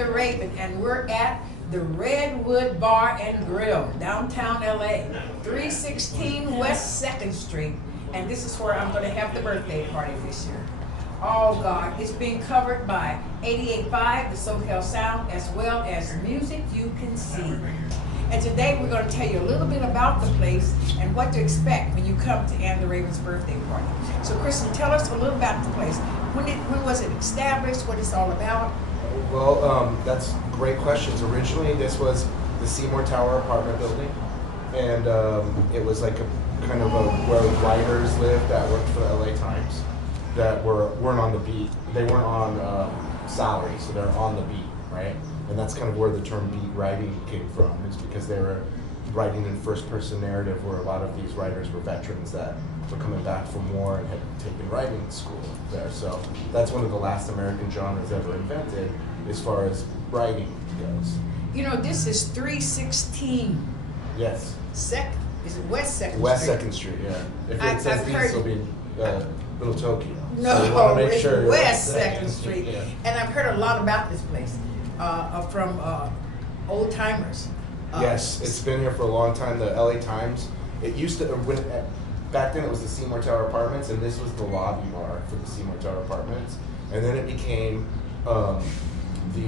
the Raven, and we're at the Redwood Bar and Grill, downtown LA, 316 West 2nd Street. And this is where I'm going to have the birthday party this year. Oh God, it's being covered by 88.5, the SoCal Sound, as well as MusicUCanSee. And today we're going to tell you a little bit about the place and what to expect when you come to Anne the Raven's birthday party. So Kristen, tell us a little about the place. When was it established? What it's all about? Well, that's great questions. Originally, this was the Seymour Tower apartment building, and it was like a kind of where writers lived that worked for the LA Times that weren't on the beat. They weren't on salary, so they're on the beat, right? And that's kind of where the term beat writing came from, is because they were writing in first-person narrative, where a lot of these writers were veterans that were coming back from war and had taken writing school there. So that's one of the last American genres ever invented as far as writing goes. You know, this is 316. Yes. Is it West 2nd Street? West 2nd Street, yeah. If it says east, it'll be Little Tokyo. No, so you want to make it's sure West 2nd Street. Yeah. And I've heard a lot about this place from old timers. Yes, it's been here for a long time. The LA Times, it used to, back then it was the Seymour Tower Apartments, and this was the lobby bar for the Seymour Tower Apartments. And then it became the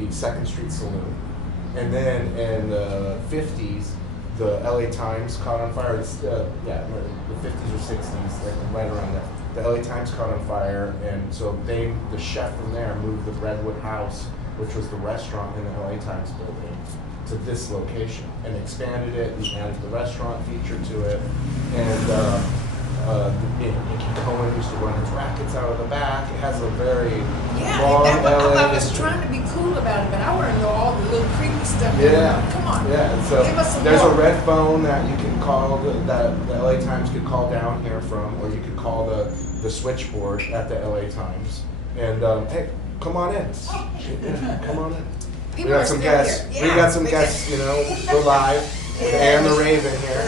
2nd Street Saloon. And then in the 50s, the LA Times caught on fire. The 50s or 60s, like right around there. The LA Times caught on fire, and so the chef from there moved the Redwood House, which was the restaurant in the LA Times building, to this location, and expanded it and added the restaurant feature to it. And Mickey Cohen used to run his rackets out of the back. It has a very long LA I was trying to be cool about it, but I want to know all the little creepy stuff. Come on. Yeah, so give us some there's more. a red phone that you can call, that the LA Times could call down here from, or you could call the switchboard at the LA Times. And hey, come on in. Come on in. People we got some guests. Yeah, we got some guests. You know, we're live. And the Raven here.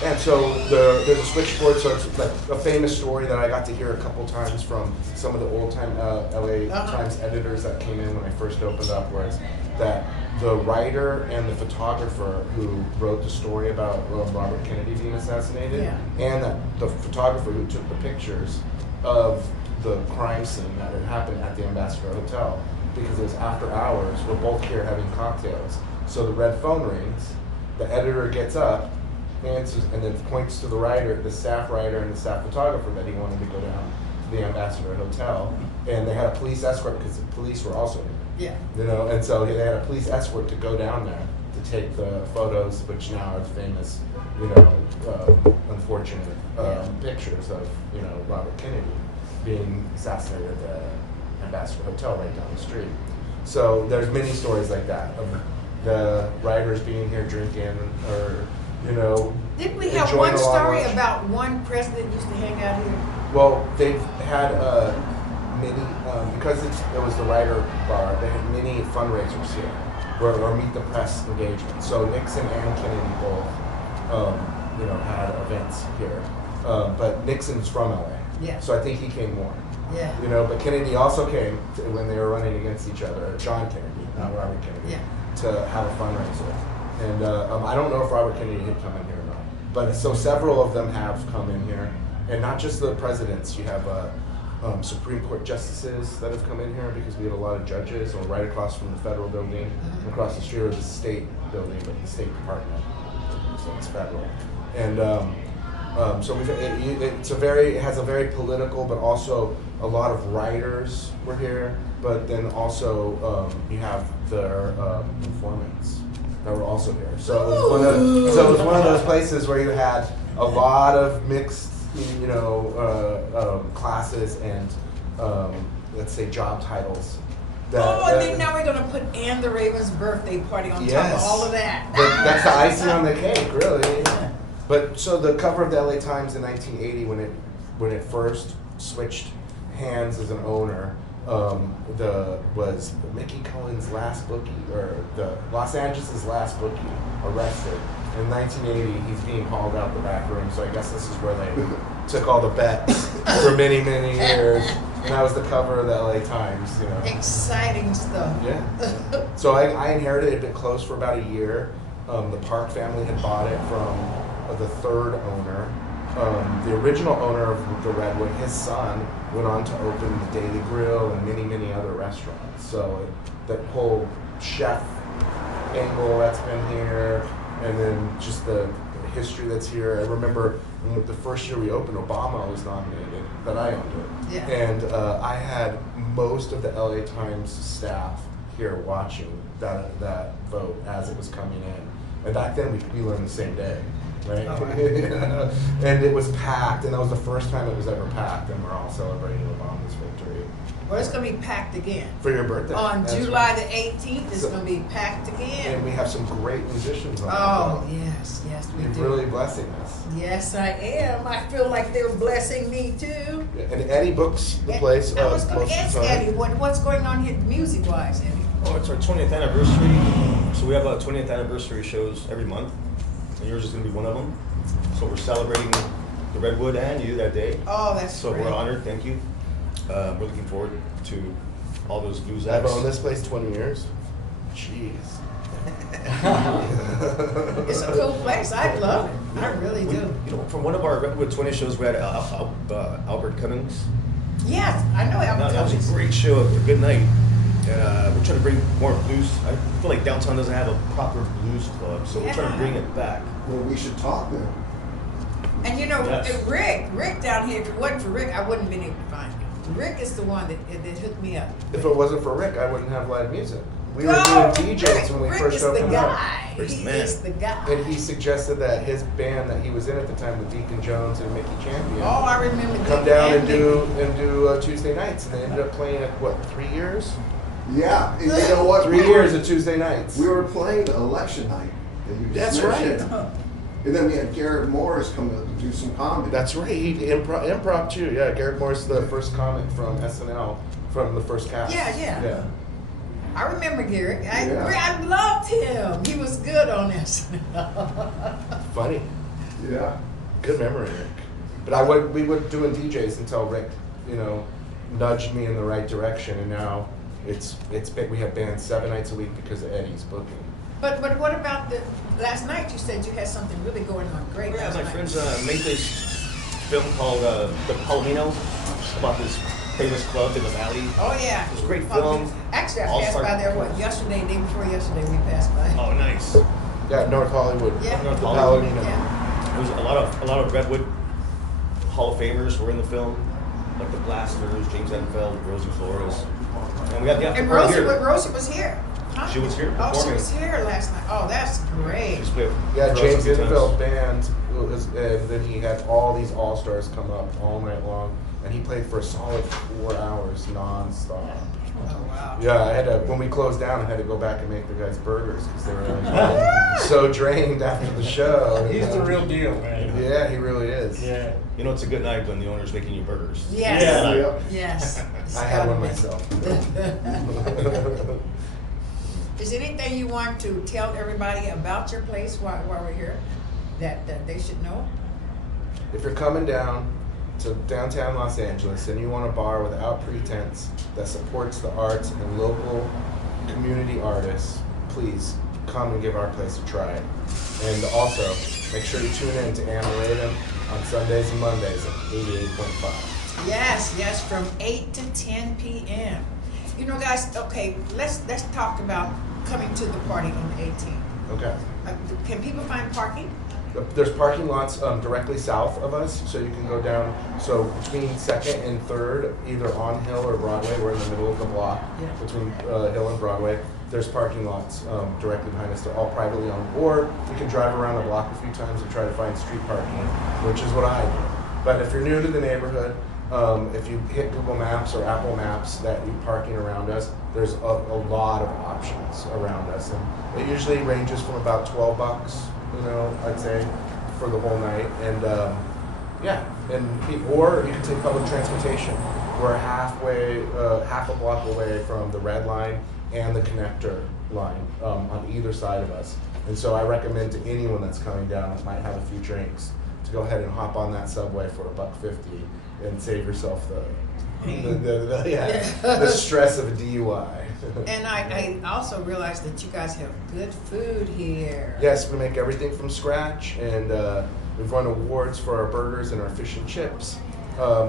And so there's a switchboard. So it's like a famous story that I got to hear a couple times from some of the old time LA Times editors that came in when I first opened up, where it's that the writer and the photographer who wrote the story about Robert Kennedy being assassinated, and the photographer who took the pictures of the crime scene that had happened at the Ambassador Hotel, because it was after hours, we're both here having cocktails. So the red phone rings, the editor gets up, answers, and then points to the writer, the staff writer and the staff photographer, that he wanted to go down to the Ambassador Hotel. And they had a police escort, because the police were also in. Yeah. You know, and so they had a police escort to go down there to take the photos, which now are famous, unfortunate pictures of, Robert Kennedy being assassinated at the Ambassador Hotel right down the street. So there's many stories like that of the writers being here drinking, or didn't we have one story about one president used to hang out here? Well, they've had many, because it was the writer bar, they had many fundraisers here, or meet the press engagements. So Nixon and Kennedy both, had events here. But Nixon's from LA. Yeah. So I think he came more. Yeah. But Kennedy also came when they were running against each other, John Kennedy, not Robert Kennedy, to have a fundraiser. And I don't know if Robert Kennedy had come in here or not. But so several of them have come in here. And not just the presidents. You have Supreme Court justices that have come in here, because we have a lot of judges, or right across from the federal building, across the street, or the state building, but the State Department. So it's federal. And so it has a very political, but also a lot of writers were here. But then also you have their informants that were also here. So it was one of those places where you had a lot of mixed, classes and let's say job titles. And then now we're going to put Anne the Raven's birthday party on top of all of that. That's the icing on the cake, really. But so the cover of the LA Times in 1980, when it first switched hands as an owner, was Mickey Cohen's last bookie, or the Los Angeles' last bookie, arrested. In 1980, he's being hauled out the back room, so I guess this is where they took all the bets for many, many years. And I was the cover of the LA Times, you know. Exciting stuff. Yeah. So I inherited it. It'd been closed for about a year. The Park family had bought it from the third owner. The original owner of the Redwood, his son, went on to open the Daily Grill and many, many other restaurants. So that whole chef angle that's been here, and then just the history that's here. I remember when the first year we opened, Obama was nominated, but I owned it. Yeah. And I had most of the LA Times staff here watching that vote as it was coming in. And back then we learned the same day, right? Oh, right. And it was packed, and that was the first time it was ever packed, and we're all celebrating Obama's victory. Well, it's going to be packed again. For your birthday. On That's July right. the 18th, it's going to be packed again. And we have some great musicians on Oh, the bill. yes, we You're do. really blessing us. Yes, I am. I feel like they're blessing me too. And Eddie books the place I was going most to of ask the time. Eddie, what's going on here music-wise, Eddie? Oh, it's our 20th anniversary. So we have 20th anniversary shows every month. And yours is going to be one of them. So we're celebrating the Redwood and you that day. Oh, that's So great. we're honored. Thank you. We're looking forward to all those blues I've acts. owned this place 20 years. Jeez. It's a cool place. I love it. I really We, do. you know, from one of our Redwood 20 shows, we had Albert Cummings. Yes, I know That was Albert a great show, a good night. And we're trying to bring more blues. I feel like downtown doesn't have a proper blues club, so we're trying to bring it back. Well, we should talk then. And you know, Yes. Rick down here, if it wasn't for Rick, I wouldn't have been able to find him. Rick is the one that hooked me up. If it wasn't for Rick, I wouldn't have live music. We were Oh, doing DJs when we Rick first is the opened up. guy. Rick's He the man. is the guy. And he suggested that his band that he was in at the time with Deacon Jones and Mickey Champion Oh, I remember. come Dick down and Mickey. do Tuesday nights, and they ended up playing it, what, 3 years? Yeah, and you know what? 3 years of Tuesday nights. We were playing the election night. That you just That's right. mentioned. And then we had Garrett Morris come to do some comedy. That's right. He improv too. Yeah, Garrett Morris, the first comic from SNL, from the first cast. Yeah. I remember Garrett. Yeah. I loved him. He was good on this. Funny. Yeah. Good memory, Rick. But we would doing DJs until Rick, nudged me in the right direction, and now it's big. We have bands 7 nights a week because of Eddie's booking. But what about the last night? You said you had something really going on great. Yeah, last my night. friends made this film called The Palomino about this famous club in the valley. Oh yeah. It was a great film. Actually, I passed All-star by there performance. yesterday, day before yesterday we passed by. Oh, nice. Yeah, North Hollywood. Yeah. North The Hollywood. Palomino. Yeah. There was a lot of Redwood Hall of Famers were in the film, like the Blasters, James Enfield, Rosie Flores, and we had the after And party Rosie, here. Rosie was here. Huh? She was here Oh, she performing. was here last night. Oh, that's great. She's played Yeah, for us James a few Infield times. band, and then he had all these all-stars come up all night long, and he played for a solid 4 hours non-stop. Oh wow. Yeah, I had to, when we closed down, I had to go back and make the guys burgers because they were like, so drained after the show. He's the real deal, man. Yeah, he really is. Yeah. You know, it's a good night when the owner's making you burgers. Yes. Yeah. Yep. Yes. I had one myself. Is there anything you want to tell everybody about your place while we're here that they should know? If you're coming down to downtown Los Angeles and you want a bar without pretense that supports the arts and local community artists, please come and give our place a try. And also, make sure you tune in to Amaradum on Sundays and Mondays at 88.5. Yes, from 8 to 10 p.m. You know, guys, okay, let's talk about coming to the party on the 18th. Okay. Can people find parking? There's parking lots directly south of us, so you can go down. So between 2nd and 3rd, either on Hill or Broadway, we're in the middle of the block Yeah. between Hill and Broadway. There's parking lots directly behind us. They're all privately owned. Or you can drive around the block a few times and try to find street parking, which is what I do. But if you're new to the neighborhood, if you hit Google Maps or Apple Maps that you're parking around us, there's a lot of options around us. And it usually ranges from about $12, I'd say, for the whole night. And or you can take public transportation. We're half a block away from the Red Line and the connector line on either side of us. And so I recommend to anyone that's coming down that might have a few drinks to go ahead and hop on that subway for $1.50 and save yourself the stress of a DUI. And I also realized that you guys have good food here. Yes, we make everything from scratch, and we've won awards for our burgers and our fish and chips.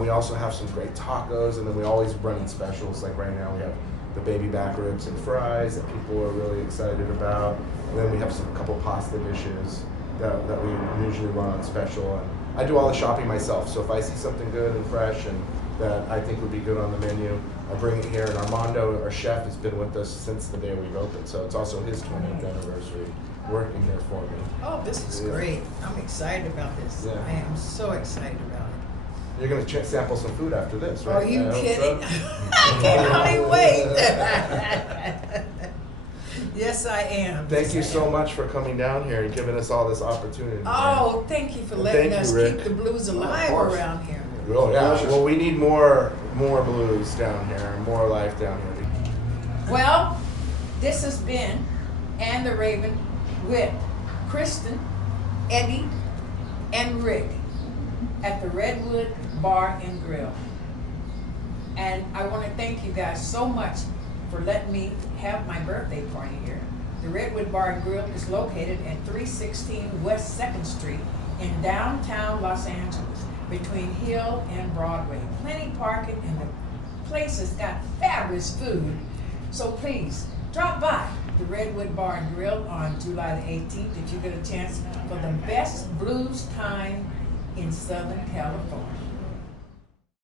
We also have some great tacos, and then we always run in specials. Like right now, we have the baby back ribs and fries that people are really excited about. And then we have a couple pasta dishes that we usually run on special. And I do all the shopping myself, so if I see something good and fresh and that I think would be good on the menu, I bring it here. And Armando, our chef, has been with us since the day we've opened, so it's also his 20th anniversary working here for me. Oh, this is great. I'm excited about this. Yeah. I am so excited about it. You're going to sample some food after this, right? Are you I hope kidding? so. I can hardly wait. Yes, I am. Thank you so much for coming down here and giving us all this opportunity. Oh, thank you for letting Thank us you, Rick. keep the blues alive course. around here. Oh, yeah. Well, we need more blues down here, more life down here. Well, this has been Ann the Raven with Kristen, Eddie, and Rick at the Redwood Bar and Grill. And I want to thank you guys so much for letting me have my birthday party here. The Redwood Bar and Grill is located at 316 West 2nd Street in downtown Los Angeles, between Hill and Broadway. Plenty parking, and the place has got fabulous food. So please, drop by the Redwood Bar and Grill on July the 18th if you get a chance for the best blues time in Southern California.